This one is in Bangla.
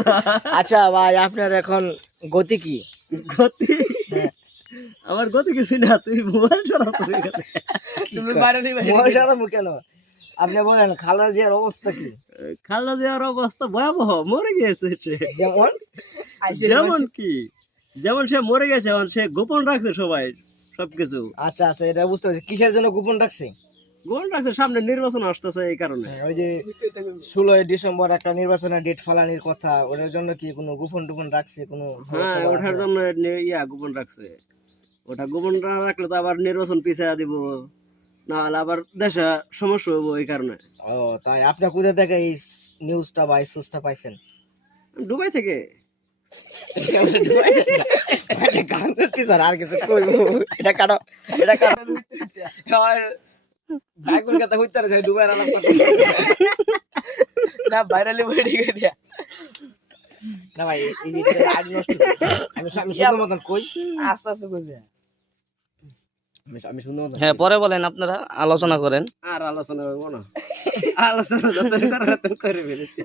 অবস্থা। আচ্ছা ভাই, আপনার এখন গতি কি? গতি হ্যাঁ। আমার গতি কিছু না, তুমি মোবাইল সরাও তুমি এখানে। তুমি মোবাইল চালাবো কেন? আপনি বলেন খালেদা জিয়ার অবস্থা কি? খালেদা জিয়ার অবস্থা ভয়াবহ, মরে গিয়েছে সে। যেমন যেমন কি, যেমন সে মরে গেছে, এখন সে গোপন রাখছে সবাই সবকিছু। আচ্ছা আচ্ছা, এটা বুঝতে পারছি। কিসের জন্য গোপন রাখছে? গোপন রাখছে, সামনে নির্বাচন আসতেছে এই কারণে। ওই যে 16 ডিসেম্বর একটা নির্বাচনের ডেট ফালানির কথা, ওটার জন্য কি কোনো গোপন টোপন রাখছে? কোনো হ্যাঁ, ওঠার জন্য গোপন রাখছে। ওটা গোপন না রাখলে তো আবার নির্বাচন পিছিয়ে দিব, না হলে আবার দেশে সমস্যা হবো এই কারণে। ও তাই? আপনি কোথা থেকে এই নিউজটা বা এই সোর্সটা পাইছেন? দুবাই থেকে। গান করতেছেন আর কিছু কইবো? এটা কারো বাইকুল কথা হইতে রে দুবাই আলাপ করতেছে না, ভাইরালি বডি দিয়া না ভাই, এই যে আইডি নষ্ট। আমি সুন্দর মতন কই, আস্তে আস্তে কইবে। আমি সুন্দর মতন। হ্যাঁ, পরে বলেন, আপনারা আলোচনা করেন। আর আলোচনা করবো না, আলোচনা যত করার তত করে ফেলেছি।